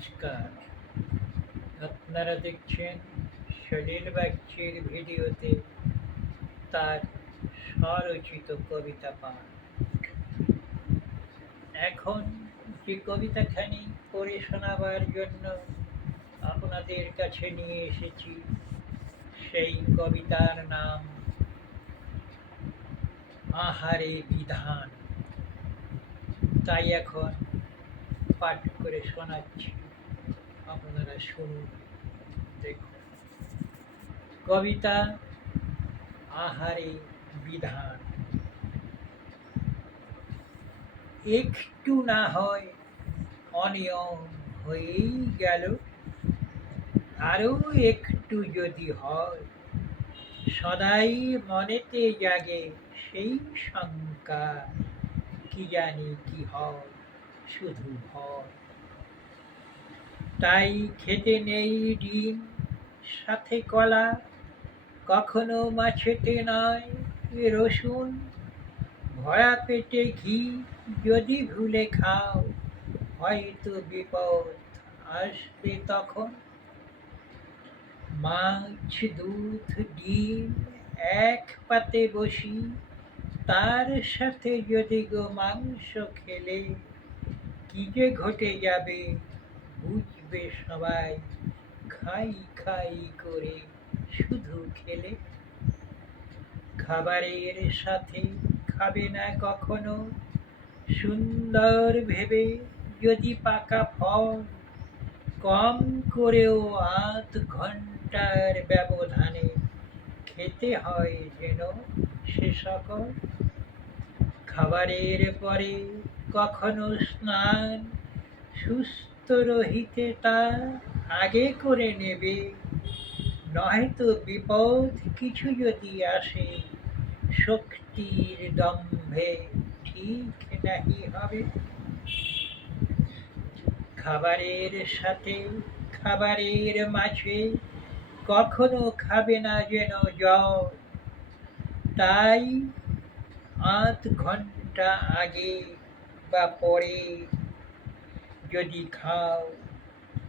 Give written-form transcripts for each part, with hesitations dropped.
নমস্কার। আপনারা দেখছেন সলিল বাগচির ভিডিওতে তার স্বরচিত কবিতা পাঠ। এখন যে কবিতাখানি পড়ে শোনাবার জন্য আপনাদের কাছে নিয়ে এসেছি, সেই কবিতার নাম আহারে বিধান। তাই এখন পাঠ করে শোনাচ্ছি, আপনারা শুনুন, দেখুন। কবিতা আহারে বিধান। একটু না হয় অনিয়ম হয়েই গেল, আরও একটু যদি হয়, সদাই মনেতে জাগে সেই শঙ্কা, কি জানি কি হয়, শুধু ভয়। তাই খেতে নেই ডিম সাথে কলা, কখনো মাছেতে নয় রসুন, ভরা পেটে ঘি যদি ভুলে খাও, হয়তো বিপদ আসবে তখন। মাছ দুধ ডিম এক পাতে বসি, তার সাথে যদি গো মাংস খেলে, কি যে ঘটে যাবে বুঝবে সবাই, খাই খাই করে শুধু খেলে। খাবারের সাথে খাবে না কখনো সুন্দর ভেবে যদি পাকা ফল, কম করেও আধ ঘন্টার ব্যবধানে খেতে হয় যেন সে সকল। খাবারের পরে কখনো স্নান সুস্থ রহিতে তা আগে করে নেবে, নয়তো বিপদ কিছু যদি আসে, শক্তির দম্ভে ঠিক নাহি হবে। খাবারের সাথে খাবারের মাঝে কখনো খাবে না যেন জল, তাই আধ ঘন্টা আগে বা পরে যদি খাও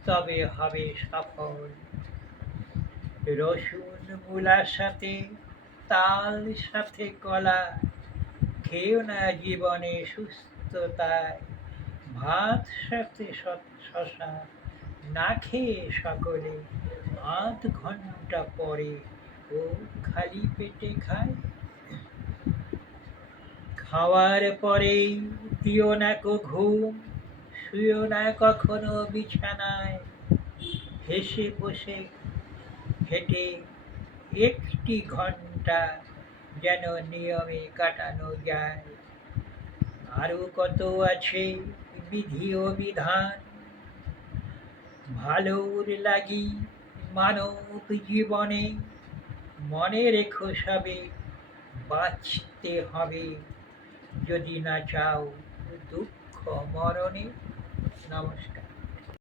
তবে হবে সফল। রসুন মূলার সাথে তাল সাথে কলা, খেও না জীবনে সুস্থতায়, ভাত সাথে শশা না খেয়ে সকলে আধ ঘন্টা পরে ও খালি পেটে খায়। খাওয়ার পরেই দিও না কো ঘুম, শুয়েও না কখনো বিছানায়, হেসে বসে হেঁটে একটি ঘন্টা যেন নিয়মে কাটানো যায়। আরও কত আছে বিধি ও বিধান, ভালোর লাগি মানব জীবনে, মনে রেখো সবে বাঁচতে হবে, যদি না চাও দুঃখ মরণে। নমস্কার।